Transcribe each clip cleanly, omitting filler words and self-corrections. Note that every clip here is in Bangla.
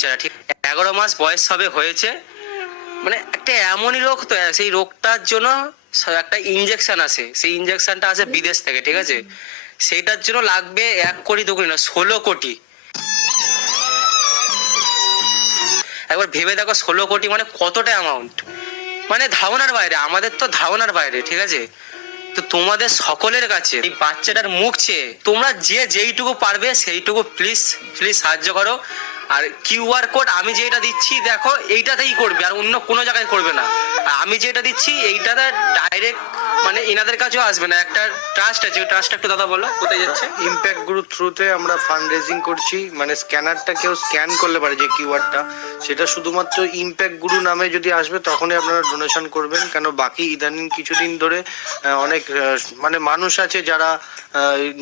বাচ্চাটা, ঠিক 11 মাস বয়স হবে হয়েছে। মানে একটা এমনই রোগ, তো সেই রোগটার জন্য একটা ইঞ্জেকশন আসে, সেই ইঞ্জেকশনটা আসে বিদেশ থেকে, ঠিক আছে? সেইটার জন্য লাগবে 1 কোটি 2 কোটি না, 16 কোটি। একবার ভেবে দেখো 16 কোটি মানে কতটা অ্যামাউন্ট, মানে ধারণার বাইরে, আমাদের তো ধারণার বাইরে, ঠিক আছে? তো তোমাদের সকলের কাছে এই বাচ্চাটার মুখ চেয়ে তোমরা যে যেইটুকু পারবে সেইটুকু প্লিজ প্লিজ সাহায্য করো। আর কিউআর কোড আমি যেটা দিচ্ছি দেখো এইটাতেই করবে, আর অন্য কোনো জায়গায় করবে না। আর আমি যেটা দিচ্ছি এইটাতে ডাইরেক্ট মানে এনাদের কাছেও আসবে না। একটা ট্রাস্ট আছে, ওই ট্রাস্টটা একটু দাদা বলো কোথায় যাচ্ছে। ইম্প্যাক্ট গ্রুপ থ্রুতে আমরা ফান্ড রেজিং করছি, মানে স্ক্যানারটা কেউ স্ক্যান করলে পারে যে কিউআরটা, সেটা শুধুমাত্র ইম্প্যাক্ট গুরু নামে যদি আসবে তখনই আপনারা ডোনেশন করবেন। কেন বাকি ইদানিং কিছুদিন ধরে অনেক মানে মানুষ আছে যারা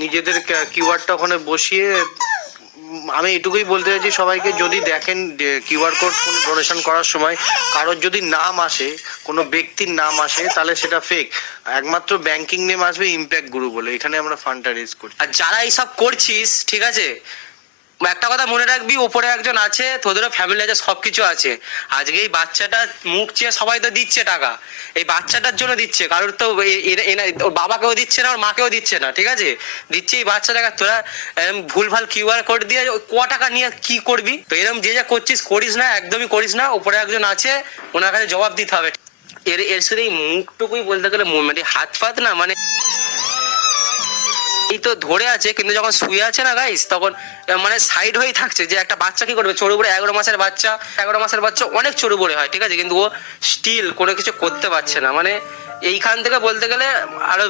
নিজেদের কিউআরটা ওখানে বসিয়ে, আমি এটুকুই বলতে চাইছি সবাইকে, যদি দেখেন কিউআর কোড কোনো ডোনেশন করার সময় কারোর যদি নাম আসে, কোনো ব্যক্তির নাম আসে, তাহলে সেটা ফেক। একমাত্র ব্যাংকিং নেম আসবে ইম্প্যাক্ট গুরু বলে, এখানে আমরা ফান্ডটা রেজ করি। আর যারা এইসব করছিস, ঠিক আছে, একটা কথা মনে রাখবি, ওপরে একজন আছে, তোদেরও ফ্যামিলি আছে, সবকিছু আছে। আজকে এই বাচ্চাটা মুখ চেয়ে সবাই তো দিচ্ছে টাকা, এই বাচ্চাটার জন্য দিচ্ছে, কারোর তো ওর বাবাকেও দিচ্ছে না, ওর মাকেও দিচ্ছে না, ঠিক আছে? দিচ্ছে এই বাচ্চাটাকে। তোরা ভুলভাল কিউআর কোড দিয়ে ক টাকা নিয়ে কি করবি? তো এরকম যে যা করছিস করিস না, একদমই করিস না। ওপরে একজন আছে, ওনার কাছে জবাব দিতে হবে। এর শুধু এই মুখটুকুই বলতে গেলে মানে হাত ফাত না, মানে এই তো ধরে আছে, কিন্তু যখন শুয়ে আছে না গাইস, তখন মানে সাইড হয়েই থাকছে। যে একটা বাচ্চা কি করবে, চড়ু বড়ে 11 মাসের বাচ্চা, 11 মাসের বাচ্চা অনেক চড়ু বড়ে হয়, ঠিক আছে? কিন্তু ও স্টিল কোনো কিছু করতে পারছে না। মানে এইখান থেকে বলতে গেলে আরো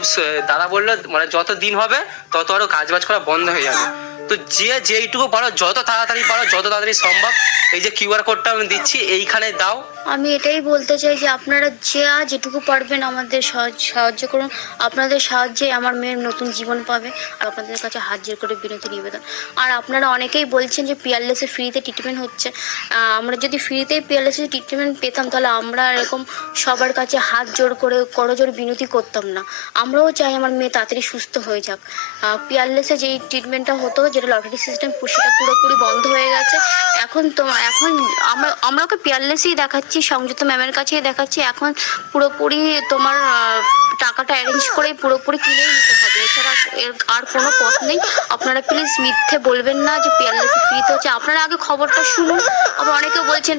দাদা বললো, মানে যত দিন হবে তত আরো কাজ বাজ করা বন্ধ হয়ে যাবে। তো যে যেইটুকু পারো, যত তাড়াতাড়ি পারো, যত তাড়াতাড়ি সম্ভব, এই যে কিউআর কোডটা আমি দিচ্ছি এইখানে দাও। আমি এটাই বলতে চাই যে আপনারা যে যেটুকু পারবেন আমাদের সাহায্য করুন। আপনাদের সাহায্যে আমার মেয়ের নতুন জীবন পাবে। আর আপনাদের কাছে হাত জোর করে বিনতি নিবেদন। আর আপনারা অনেকেই বলছেন যে পিয়ারলেসে ফ্রিতে ট্রিটমেন্ট হচ্ছে। আমরা যদি ফ্রিতেই পিয়ারলেসে ট্রিটমেন্ট পেতাম, তাহলে আমরা এরকম সবার কাছে হাত জোর করে করজোর বিনতি করতাম না। আমরাও চাই আমার মেয়ে তাড়াতাড়ি সুস্থ হয়ে যাক। পিয়ারলেসে যেই ট্রিটমেন্টটা হতো, যেটা লটারি সিস্টেম, সেটা পুরোপুরি বন্ধ হয়ে গেছে। এখন আমরা ওকে পিয়ারলেসই দেখাচ্ছি, সংযুক্ত ম্যামের কাছেই দেখাচ্ছি। এখন পুরোপুরি তোমার টাকাটা অ্যারেঞ্জ করে পুরোপুরি কিনেই নিতে হবে, এছাড়া এর আর কোনো পথ নেই। আপনারা প্লিজ মিথ্যে বলবেন না যে পিয়ারলেসে ফ্রিতে হচ্ছে। আপনারা আগে খবরটা শুনুন। আবার অনেকে বলছেন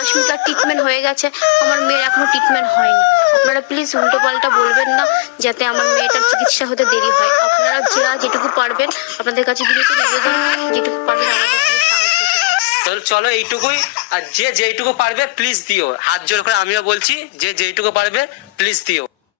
আশমিকার ট্রিটমেন্ট হয়ে গেছে, আমার মেয়ের এখনো ট্রিটমেন্ট হয়নি। আপনারা প্লিজ উল্টো পাল্টা বলবেন না, যাতে আমার মেয়েটার চিকিৎসা হতে দেরি হয়। আপনারা যেটুকু পারবেন, আপনাদের কাছে বিরতি নিবেদন, যেটুকু পারবেন আমাদের দিয়ে সাহায্য করুন। চলো এইটুকুই। আর যে যেইটুকু পারবে প্লিজ দিও, হাত জোর করে আমিও বলছি, যে যেইটুকু পারবে প্লিজ দিও।